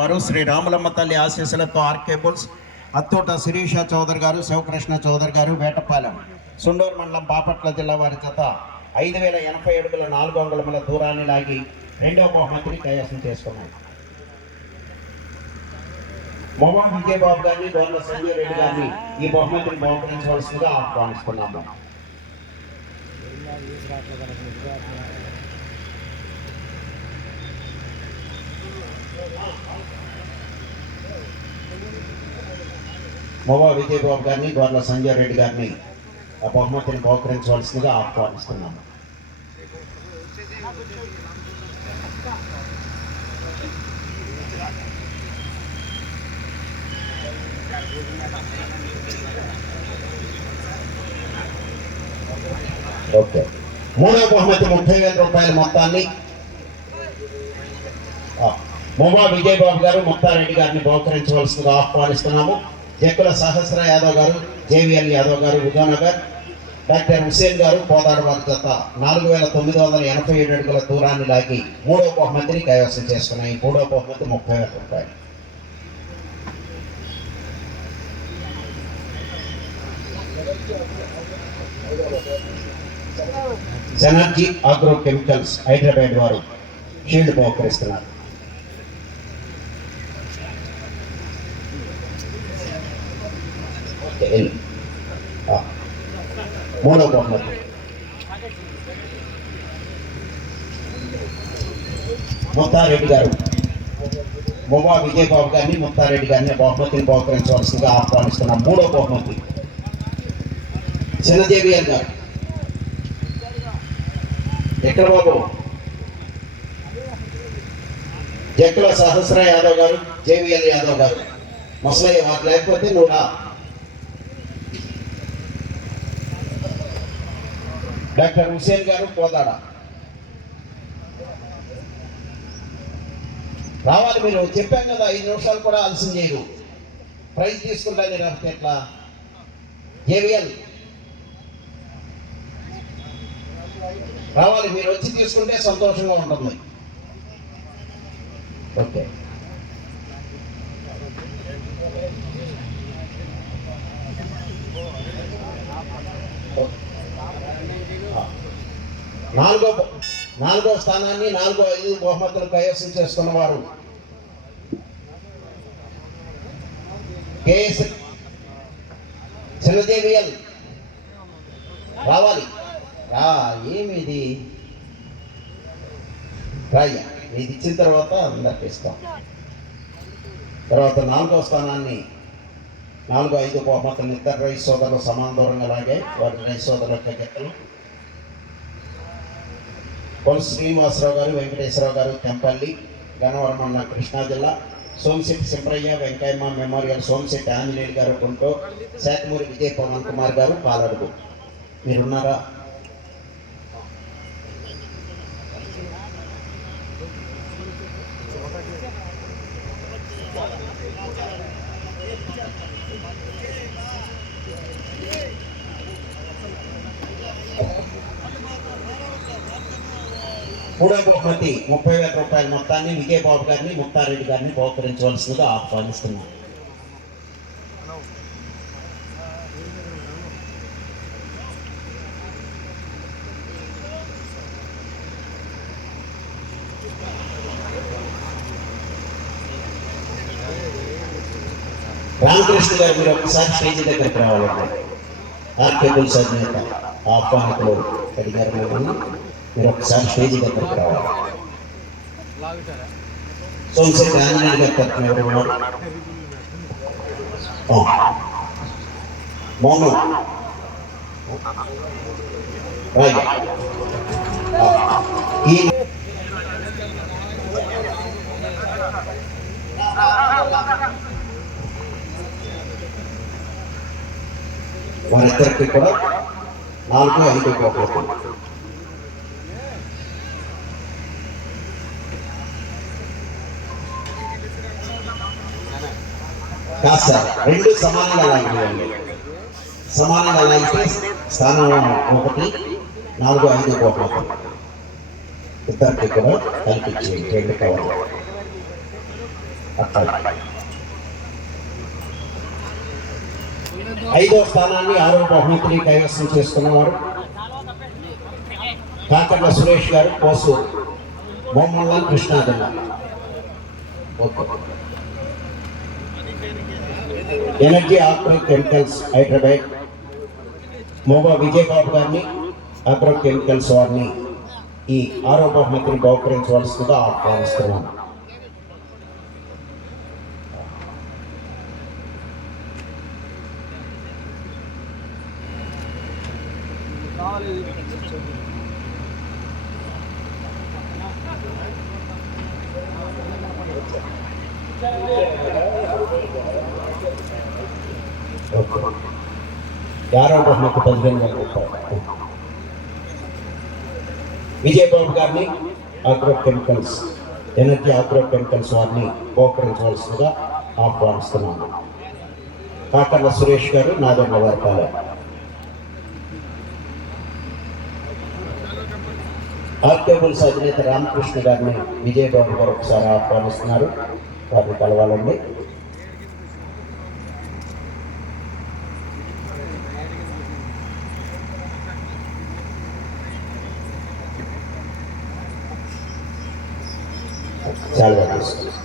వారు శ్రీ రాములమ్మ తల్లి ఆశీస్సులతో ఆర్ కేబుల్స్ అత్తోట శిరీష చౌదరి గారు శివకృష్ణ చౌదరి గారు వేటపాలెం సుండూరు మండలం బాపట్ల జిల్లా వారి చేత ఐదు వేల ఎనభై అడుగుల నాలుగు అంగుళముల దూరాన్ని లాగి రెండవ బహుమతిని కైవసం చేసుకున్నాయి. మొమా విజయబాబు గారిని గవర్నర్ సంజయ్ రెడ్డి గారిని ఈ బహుమతిని బహుకరించవలసిందిగా ఆహ్వానిస్తున్నాము. మొవా విజయబాబు గారిని గోర్ల సంజయ్ రెడ్డి గారిని ఆ బహుమతిని బహుకరించవలసిందిగా ఆహ్వానిస్తున్నాను ఓకే. మూడవ బహుమతి ముప్పై వేల రూపాయల మొత్తాన్ని ఆ, విజయబాబు గారు ముక్తారెడ్డి గారిని బహుకరించవలసిందిగా ఆహ్వానిస్తున్నాము. జక్కుల సహస్ర యాదవ్ గారు జేవిఎల్ యాదవ్ గారు ఉదానగర్ డాక్టర్ హుసేన్ గారు పోదాడు వారి జత. నాలుగు వేల తొమ్మిది వందల ఎనభై ఏడు అడుగుల దూరాన్ని లాగి మూడో బహుమతిని కైవసం చేసుకున్నాయి. మూడో బహుమతి ముప్పై వేల రూపాయలు. జనార్జీ ఆగ్రో కెమికల్స్ హైదరాబాద్ వారు షీల్డ్ బహుకరిస్తున్నారు ఓకే, వెళ్ళు. ఆ. మూడో బహుమతి ముత్తారెడ్డి గారు మొబా విజయబాబు గారిని ముత్తారెడ్డి గారిని బహుమతిని బహుకరించవలసిందిగా ఆహ్వానిస్తున్నాం మూడో బహుమతి చిన్నదేవి గారు ఎక్కడ బాబు జక్కుల సహస్ర యాదవ్ గారు జేవిఎల్ యాదవ్ గారు ముసలయ్య వారు లేకపోతే నువ్వు రా డాక్టర్ హుసేన్ గారు పోదాడ రావాలి మీరు. చెప్పాం కదా ఐదు నిమిషాలు కూడా ఆలస్యం చేయరు. ప్రైజ్ తీసుకుంటాను రాకపోతే ఎట్లా? ఏవిఎల్. రావాలి. మీరు వచ్చి తీసుకుంటే సంతోషంగా ఉంటుంది. ఓకే. నాలుగో నాలుగో స్థానాన్ని నాలుగో ఐదు బహుమతులు కైవసం చేసుకున్నవారు కేఎస్ చిన్నదేవియల్ రావాలి. రా ఏమిది? రాయ్యా ఇది ఇచ్చిన తర్వాత అందరికి ఇస్తాం. తర్వాత నాలుగో స్థానాన్ని నాలుగు ఐదు బహుమతులు ఇద్దరు రైతు సోదరులు సమాన దూరంగా అలాగే వారి రైతు సోదరుల గెత్తలు కొలు శ్రీనివాసరావు గారు వెంకటేశ్వరరావు గారు తెంపల్లి గన్నవరం మండలం కృష్ణా జిల్లా సోమశెట్టి సింపరయ్య వెంకయ్యమ్మ మెమోరియల్ సోమశెట్టి ఆంజనేయులు గారు కొంటూ శాఖమూరి విజయ పవన్ కుమార్ గారు పాలడుగు. మీరున్నారా? మూడో బహుమతి ముప్పై వేల రూపాయల మొత్తాన్ని విజయబాబు గారిని ముక్తారెడ్డి గారిని బహుకరించవలసిందిగా ఆహ్వానిస్తున్నాను రామకృష్ణ గారు మీరు ఒకసారి స్టేజ్ దగ్గరికి రావాలండి. ఆర్కేబుల్స్ సజ్ఞత ఆహ్వానికులు అడిగారు. ఒకసారి స్టేజ్ దగ్గరికి రావాలి సోమశేఖర్ ఆంజనేయ గారి తరఫున ఎవరు ఉన్నారు ఆ. మౌనం రాజా ఆ. ఈ వారిద్దరికి కూడా నాలుగు ఐదు కోట్లు కాదు రెండు సమానంగా లాగిపోయండి సమానంగా లాగితే స్థానం ఒకటి నాలుగు ఐదు కోట్లు ఇద్దరికి కూడా కల్పించేయండి రెండు కవర్లు. అట్లా. ఐదో స్థానాన్ని ఆరో బహుమతిని కైవసం చేసుకున్నవారు కాకర్ల సురేష్ గారు కోసు బొమ్మల కృష్ణాదన్న okay. Energy agro chemicals Hyderabad MOBA Vijayababu గారిని ఆగ్రో కెమికల్స్ వారిని ఈ ఆరోప బహుమతిని బహుకరించవలసిందిగా ఆహ్వానిస్తున్నాను Thank you. ఆరో బహుమతి పదిహేను వేల రూపాయలు. విజయబాబు గారిని agro chemicals energy agro chemicals వారిని బహుకరించవలసిందిగా ఆహ్వానిస్తున్నాను. కాకర్ల సురేష్ గారు నాదొండ వర్గాల. ఆర్కేబుల్స్ అధినేత రామకృష్ణ గారిని విజయబాబు గారు ఒకసారి ఆహ్వానిస్తున్నారు. వారిని కలవాలండి. చాలా బాగా చేశారు.